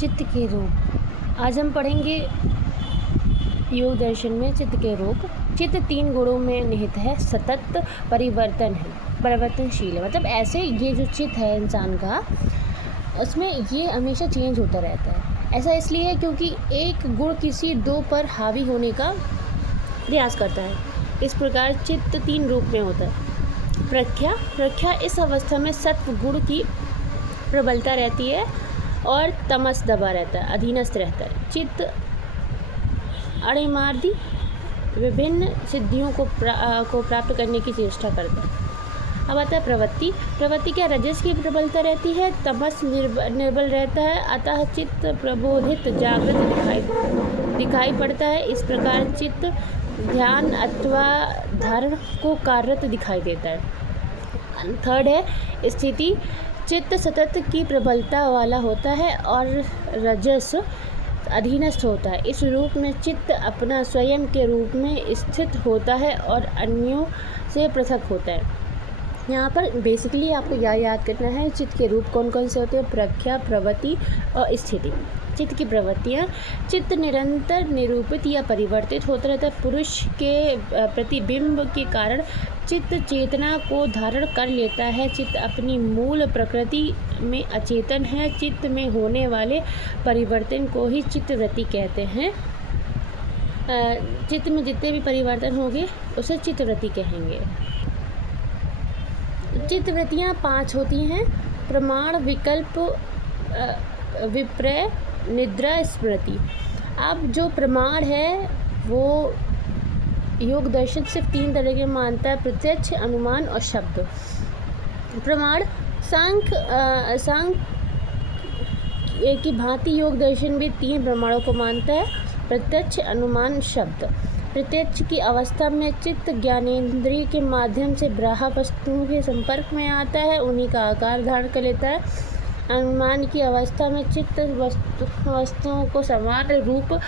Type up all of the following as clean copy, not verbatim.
चित्त के रूप। आज हम पढ़ेंगे योग दर्शन में चित्त के रूप। चित्त 3 गुणों में निहित है। सतत परिवर्तनशील है, मतलब ऐसे ये जो चित्त है इंसान का, उसमें ये हमेशा चेंज होता रहता है। ऐसा इसलिए है क्योंकि एक गुण किसी 2 पर हावी होने का प्रयास करता है। इस प्रकार चित्त 3 रूप में होता है। प्रख्या इस अवस्था में सत्व गुण की प्रबलता रहती है और तमस दबा रहता है, अधीनस्थ रहता है। चित्त अणिमादि विभिन्न सिद्धियों को प्राप्त करने की चेष्टा करता है। अब आता है प्रवृत्ति क्या रजस की प्रबलता रहती है, तमस निर्बल रहता है, अतः चित्त प्रबोधित जागृत दिखाई पड़ता है। इस प्रकार चित्त ध्यान अथवा धारण को कार्यरत दिखाई देता है। थर्ड है स्थिति। चित्त सतत की प्रबलता वाला होता है और रजस अधीनस्थ होता है। इस रूप में चित्त अपना स्वयं के रूप में स्थित होता है और अन्यों से पृथक होता है। यहाँ पर बेसिकली आपको याद करना है चित्त के रूप कौन कौन से होते हैं। प्रख्या, प्रवृत्ति और स्थिति। चित्त की प्रवृत्तियाँ। चित्त निरंतर निरूपित या परिवर्तित होता रहता है। पुरुष के प्रतिबिंब के कारण चित्त चेतना को धारण कर लेता है। चित्त अपनी मूल प्रकृति में अचेतन है। चित्त में होने वाले परिवर्तन को ही चित्तवृत्ति कहते हैं। चित्त में जितने भी परिवर्तन होंगे उसे चित्तवृत्ति कहेंगे। चित्तवृत्तियाँ 5 होती हैं। प्रमाण, विकल्प, विपर्य, निद्रा, स्मृति। अब जो प्रमाण है वो योग दर्शन सिर्फ 3 तरह के मानता है: प्रत्यक्ष, अनुमान और शब्द। प्रमाण सांख्य की भांति योग दर्शन भी 3 प्रमाणों को मानता है: प्रत्यक्ष, अनुमान, शब्द। प्रत्यक्ष की अवस्था में चित्त ज्ञानेंद्रिय के माध्यम से बाह्य वस्तुओं के संपर्क में आता है, उन्हीं का आकार धारण कर लेता है। अनुमान की अवस्था में चित्त वस्तुओं को समान रूप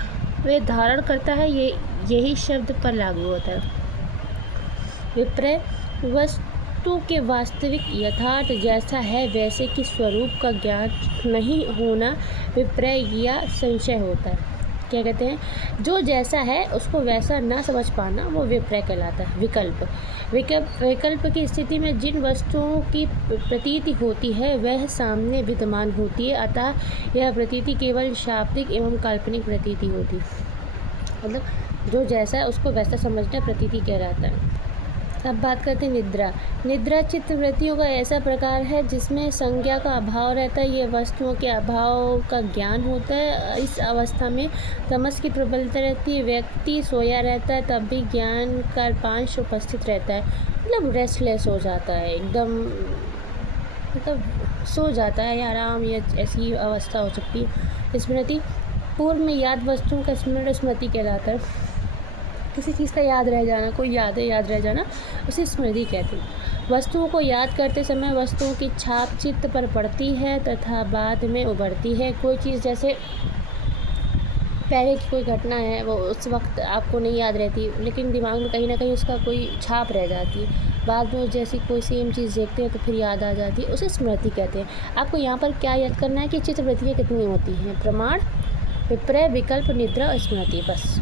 में धारण करता है, यही शब्द पर लागू होता है। विपर्य वस्तु के वास्तविक यथार्थ जैसा है वैसे कि स्वरूप का ज्ञान नहीं होना विपर्य या संशय होता है। क्या कहते हैं? जो जैसा है उसको वैसा ना समझ पाना वो विपर्य कहलाता है। विकल्प की स्थिति में जिन वस्तुओं की प्रतीति होती है वह सामने विद्यमान होती है, अतः यह प्रतीति केवल शाब्दिक एवं काल्पनिक प्रतीति होती है। मतलब जो जैसा है उसको वैसा समझना प्रतीति कहलाता है। अब बात करते हैं निद्रा चित्त वृत्तियों का ऐसा प्रकार है जिसमें संज्ञा का अभाव रहता है, ये वस्तुओं के अभाव का ज्ञान होता है। इस अवस्था में तमस की प्रबलता रहती है। व्यक्ति सोया रहता है तब भी ज्ञान का पांश उपस्थित रहता है, मतलब रेस्टलेस हो जाता है, एकदम मतलब सो जाता है या आराम या ऐसी अवस्था हो सकती है। स्मृति पूर्व में याद वस्तुओं का स्मरण स्मृति कहलाता है। किसी चीज़ का याद रह जाना, कोई यादें याद रह जाना, उसे स्मृति कहते हैं। वस्तुओं को याद करते समय वस्तुओं की छाप चित्त पर पड़ती है तथा बाद में उभरती है। कोई चीज़ जैसे पहले की कोई घटना है वो उस वक्त आपको नहीं याद रहती, लेकिन दिमाग में कहीं ना कहीं उसका कोई छाप रह जाती है। बाद में जैसी कोई सेम चीज़ देखते हैं तो फिर याद आ जाती है, उसे स्मृति कहते हैं। आपको यहाँ पर क्या याद करना है कि चित्तवृत्तियाँ कितनी होती हैं? प्रमाण, विपर्य, विकल्प, निद्रा और स्मृति, बस।